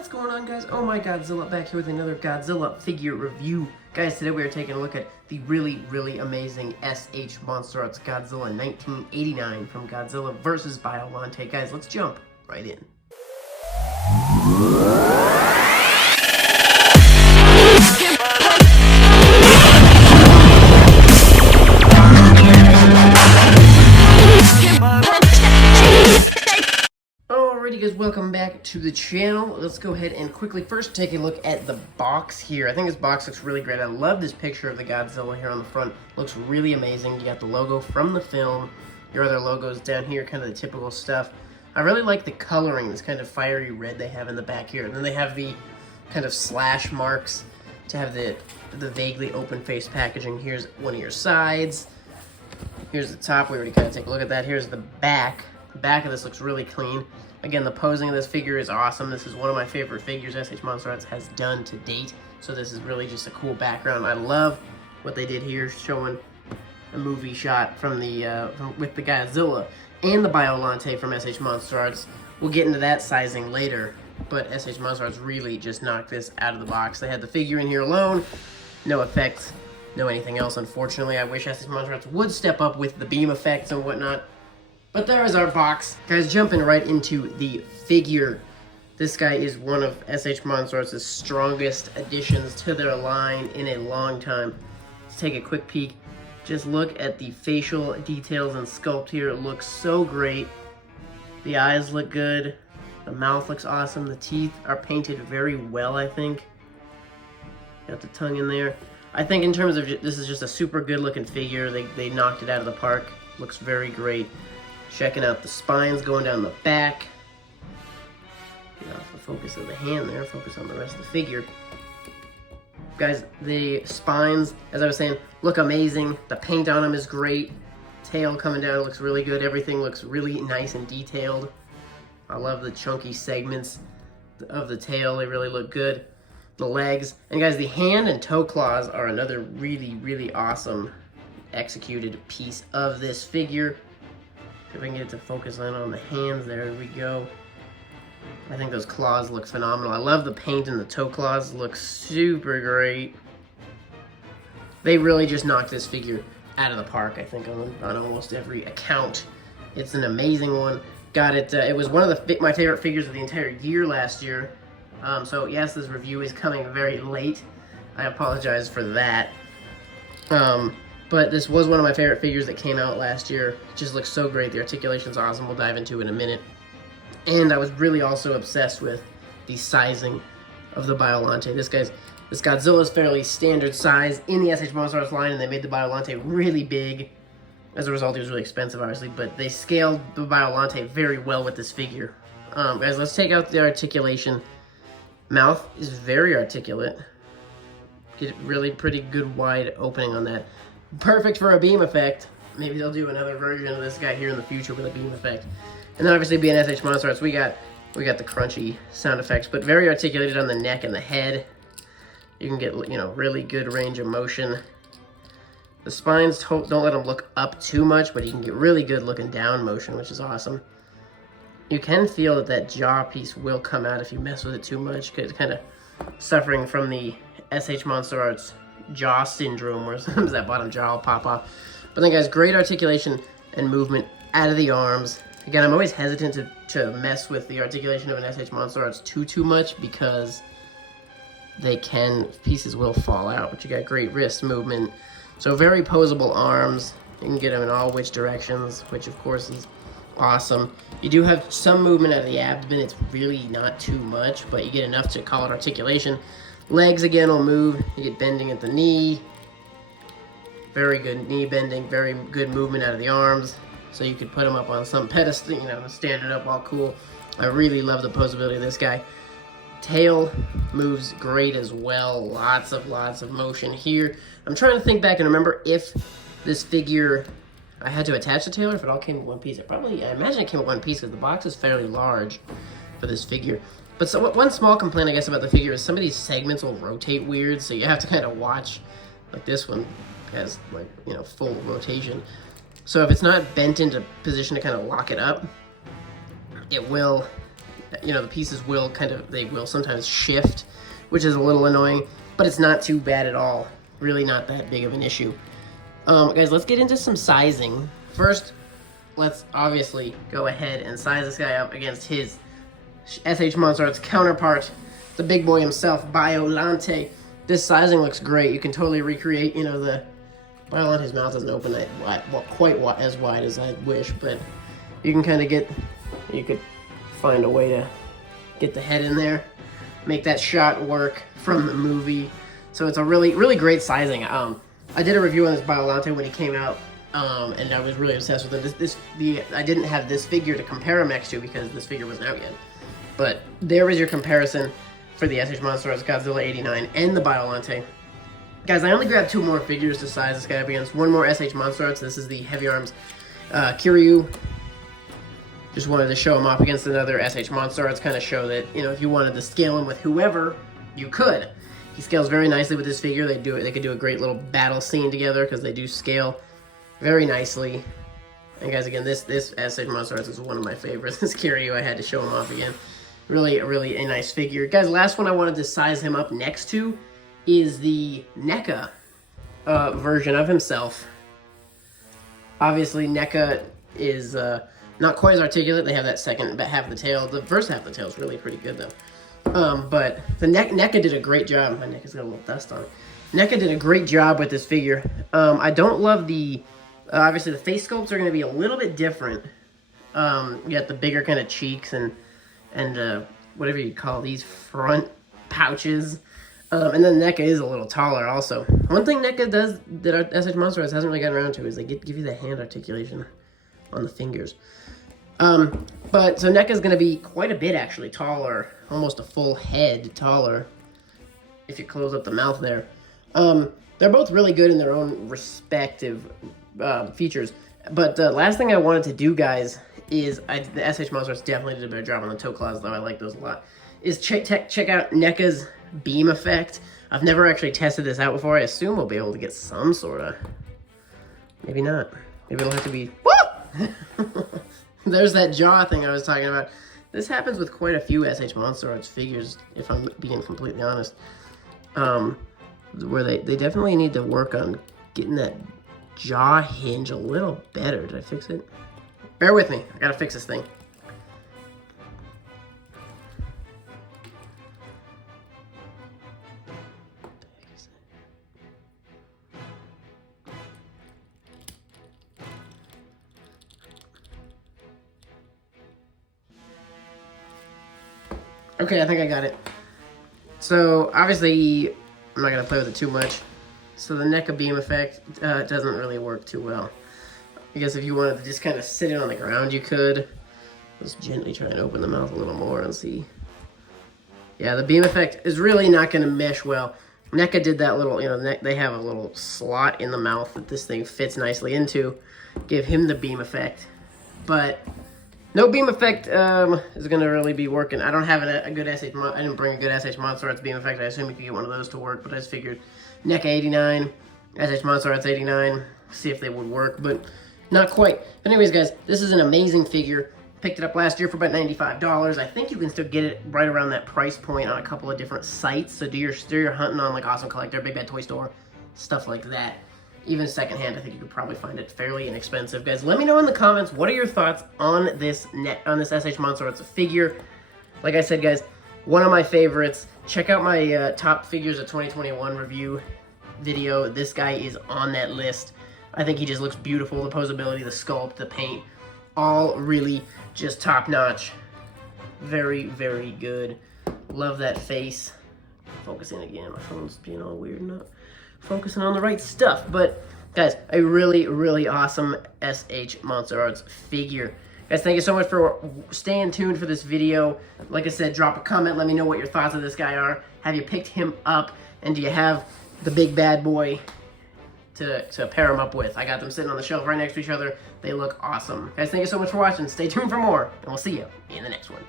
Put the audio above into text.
What's going on, guys? Oh my Godzilla, back here with another Godzilla figure review. Guys, today we are taking a look at the really amazing SHMA Godzilla 1989 from Godzilla Vs Biollante. Guys, let's jump right in. Alrighty guys, welcome back to the channel. Let's go ahead and quickly first take a look at the box here. I think this box looks really great. I love this picture of the Godzilla here on the front. Looks really amazing. You got the logo from the film. Your other logos down here, kind of the typical stuff. I really like the coloring, this kind of fiery red they have in the back here. And then they have the kind of slash marks to have the vaguely open face packaging. Here's one of your sides. Here's the top. We already kind of take a look at that. Here's the back. The back of this looks really clean. Again, the posing of this figure is awesome. This is one of my favorite figures SHMA has done to date. So this is really just a cool background. I love what they did here, showing a movie shot from with the Godzilla and the Biollante from SHMA. We'll get into that sizing later, but SHMA really just knocked this out of the box. They had the figure in here alone, no effects, no anything else. Unfortunately, I wish SHMA would step up with the beam effects and whatnot. But there is our box. Guys, jumping right into the figure. This guy is one of SHMA's strongest additions to their line in a long time. Let's take a quick peek. Just look at the facial details and sculpt here. It looks so great. The eyes look good. The mouth looks awesome. The teeth are painted very well, I think. Got the tongue in there. I think in terms of, this is just a super good looking figure. They knocked it out of the park. Looks very great. Checking out the spines going down the back. Get off the focus of the hand there, focus on the rest of the figure. Guys, the spines, as I was saying, look amazing. The paint on them is great. Tail coming down looks really good. Everything looks really nice and detailed. I love the chunky segments of the tail. They really look good. The legs. And guys, the hand and toe claws are another really awesome executed piece of this figure. If I can get it to focus on the hands, there we go. I think those claws look phenomenal. I love the paint in the toe claws, looks super great. They really just knocked this figure out of the park, I think, on almost every account. It's an amazing one. Got it, it was one of my favorite figures of the entire year last year. So yes, this review is coming very late. I apologize for that. But this was one of my favorite figures that came out last year. It just looks so great. The articulation's awesome. We'll dive into it in a minute. And I was really also obsessed with the sizing of the Biollante. This Godzilla is fairly standard size in the SHMA line, and they made the Biollante really big. As a result, it was really expensive, obviously, but they scaled the Biollante very well with this figure. Guys, let's take out the articulation. Mouth is very articulate. Get really pretty good wide opening on that. Perfect for a beam effect. Maybe they'll do another version of this guy here in the future with a beam effect. And then obviously being SHMA, we got the crunchy sound effects, but very articulated on the neck and the head. You can get, really good range of motion. The spines, don't let them look up too much, but you can get really good looking down motion, which is awesome. You can feel that jaw piece will come out if you mess with it too much, because it's kind of suffering from the SHMA jaw syndrome, where sometimes that bottom jaw will pop off. But then guys, great articulation and movement out of the arms. Again, I'm always hesitant to mess with the articulation of an SHMA too much, because pieces will fall out, but you got great wrist movement. So very posable arms. You can get them in all which directions, which of course is awesome. You do have some movement out of the abdomen. It's really not too much, but you get enough to call it articulation. Legs, again, will move. You get bending at the knee. Very good knee bending. Very good movement out of the arms. So you could put them up on some pedestal, stand it up all cool. I really love the posability of this guy. Tail moves great as well. Lots of motion here. I'm trying to think back and remember if this figure, I had to attach the tail or if it all came in one piece. I imagine it came in one piece because the box is fairly large for this figure. But so one small complaint, I guess, about the figure is some of these segments will rotate weird, so you have to kind of watch. Like this one has, full rotation. So if it's not bent into position to kind of lock it up, it will you know, the pieces will they will sometimes shift, which is a little annoying, but it's not too bad at all. Really not that big of an issue. Guys, let's get into some sizing. First, let's obviously go ahead and size this guy up against his SH MonsterArts counterpart, the big boy himself, Biollante. This sizing looks great. You can totally recreate, you know, the Biollante's mouth doesn't open that wide, well, quite as wide as I wish, but you can kind of you could find a way to get the head in there, make that shot work from the movie. So it's a really, really great sizing. I did a review on this Biollante when he came out, and I was really obsessed with him. I didn't have this figure to compare him next to because this figure wasn't out yet. But there is your comparison for the SH MonsterArts Godzilla 89 and the Biollante. Guys, I only grabbed 2 more figures to size this guy up against. One more SH MonsterArts. This is the Heavy Arms Akira. Just wanted to show him off against another SH MonsterArts, kind of show that, you know, if you wanted to scale him with whoever, you could. He scales very nicely with this figure. They could do a great little battle scene together because they do scale very nicely. And guys, again, this SH MonsterArts is one of my favorites. This Akira, I had to show him off again. Really a nice figure. Guys, last one I wanted to size him up next to is the NECA version of himself. Obviously, NECA is not quite as articulate. They have that second half of the tail. The first half of the tail is really pretty good, though. But the NECA did a great job. My neck has got a little dust on it. NECA did a great job with this figure. I don't love the... obviously, the face sculpts are going to be a little bit different. You got the bigger kind of cheeks and whatever you call these front pouches. And then NECA is a little taller also. One thing NECA does that our SH MonsterArts hasn't really gotten around to is they give you the hand articulation on the fingers. But so NECA is going to be quite a bit actually taller, almost a full head taller if you close up the mouth there. They're both really good in their own respective features. But the last thing I wanted to do, guys, is the SH MonsterArts definitely did a better job on the toe claws, though I like those a lot, is check out NECA's beam effect. I've never actually tested this out before. I assume we'll be able to get some sort of... Maybe not. Maybe it'll have to be... There's that jaw thing I was talking about. This happens with quite a few SH MonsterArts figures, if I'm being completely honest. Where they definitely need to work on getting that jaw hinge a little better. Did I fix it? Bear with me. I gotta fix this thing. Okay, I think I got it. So, obviously, I'm not going to play with it too much. So the NECA beam effect doesn't really work too well. I guess if you wanted to just kind of sit it on the ground, you could. Just gently try and open the mouth a little more and see. Yeah, the beam effect is really not going to mesh well. NECA did that little, you know, they have a little slot in the mouth that this thing fits nicely into. Give him the beam effect. But... no beam effect is going to really be working. I don't have a good SH... I didn't bring a good SH MonsterArts beam effect. I assume you could get one of those to work, but I just figured NECA 89, SH MonsterArts 89, see if they would work, but not quite. But anyways, guys, this is an amazing figure. Picked it up last year for about $95. I think you can still get it right around that price point on a couple of different sites. So do your hunting on like Awesome Collector, Big Bad Toy Store, stuff like that. Even secondhand, I think you could probably find it fairly inexpensive. Guys, let me know in the comments, what are your thoughts on this SH MonsterArts figure? Like I said, guys, one of my favorites. Check out my top figures of 2021 review video. This guy is on that list. I think he just looks beautiful. The posability, the sculpt, the paint, all really just top-notch. Very, very good. Love that face. Focusing again. My phone's being all weird and not focusing on the right stuff. But guys, a really, really awesome SH MonsterArts figure. Guys, thank you so much for staying tuned for this video. Like I said, drop a comment. Let me know what your thoughts of this guy are. Have you picked him up? And do you have the big bad boy to pair him up with? I got them sitting on the shelf right next to each other. They look awesome. Guys, thank you so much for watching. Stay tuned for more, and we'll see you in the next one.